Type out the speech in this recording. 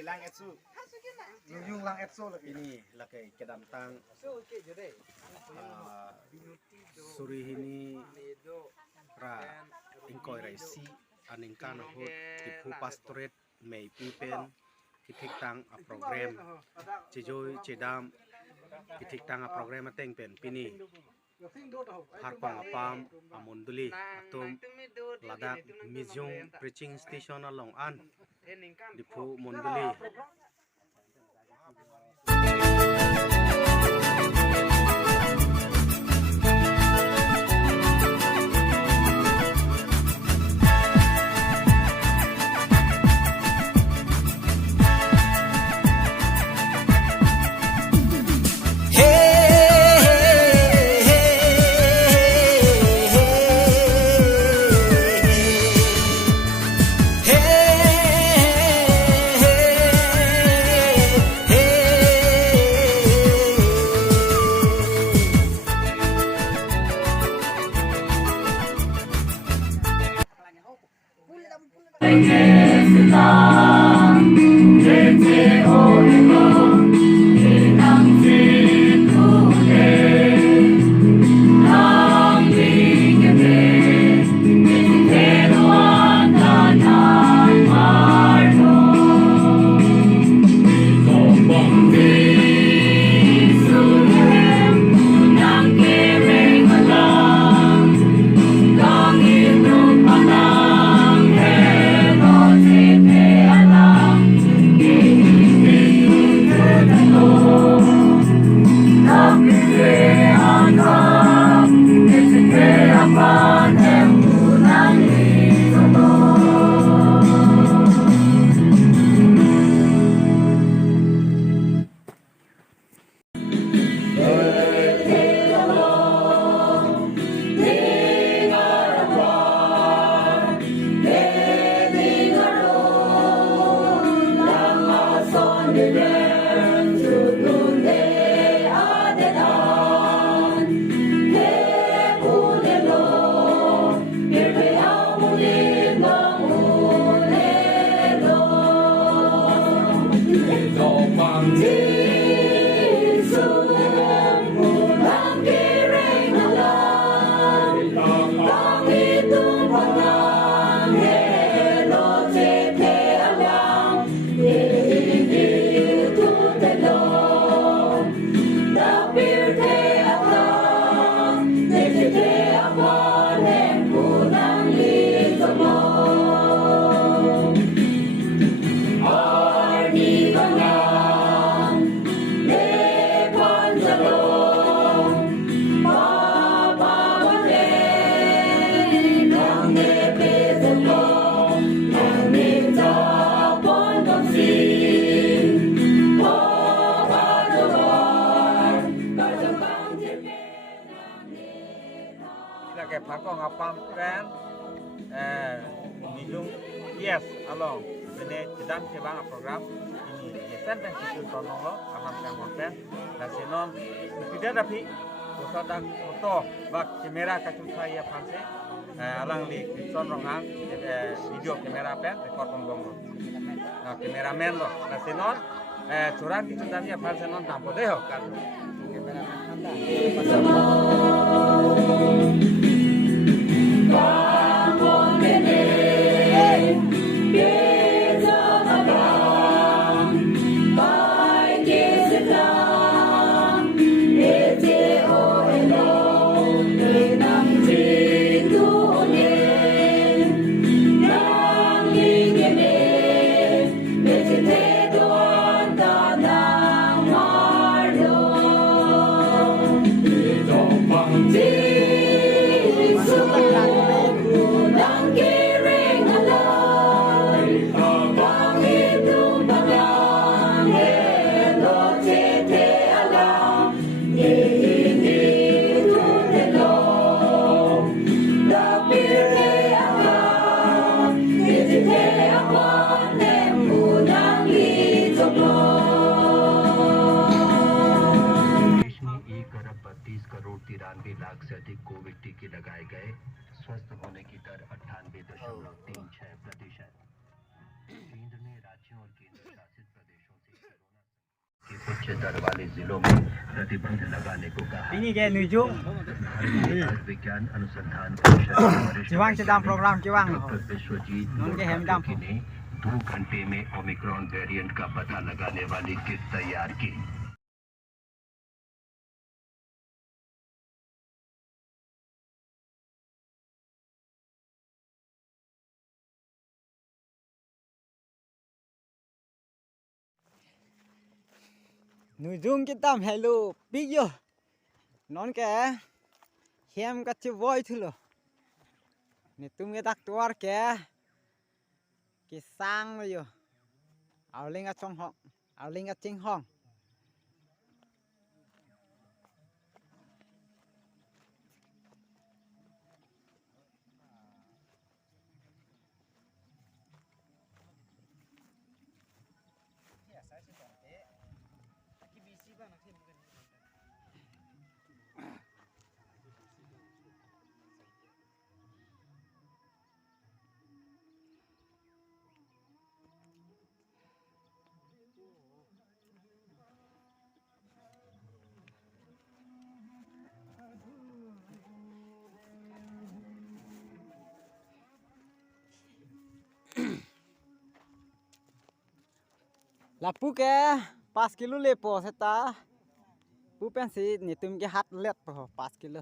lang etsu yung lang etsu lagi ini lakai kedam tang surihini ra ingkoi raisi aningkan hot tipu pastoret mei pipen kitik tang a program cijoi cidam kitik tang a program ateng pen pini harpang apam amunduli atum ladak mijung preaching station along an dipu munduli Pakong apam kan milung yes along bene sedang sebang program ini yesan dan situ tonolo alam kan konten dan senon tidak tapi usaha foto bak kamera kacung saya panse alang di son rongang video kamera pen record bonggong nah kameramen lo dan senon curang kita tanya panse non tampo deh kan lakh से अधिक कोविड टीके लगाए गए। स्वस्थ होने की दर 98.36%। केंद्र ने राज्यों और केंद्र शासित उच्च दर वाले जिलों में प्रतिबंध लगाने को कहा। Ini ke nuju. भारतीय विज्ञान अनुसंधान परिषद के वरिष्ठ Jiwang sedang program jiwang. Doctor Vishwajit नॉन के हेमदाम मोटाटोकी ने 2 घंटे में ओमिक्रॉन वेरिएंट का पता लगाने वाली किट तैयार की। Nujung kita hello big yo. Non ke hem ka chu boy thulo. Ni tum ke tak tuar ke sang lo yo. Awling ka chong hong, awling ka ching hong. Lapu ke 5 kilo lepo seta. Pu pensi ni tum ke hat let po 5 kilo.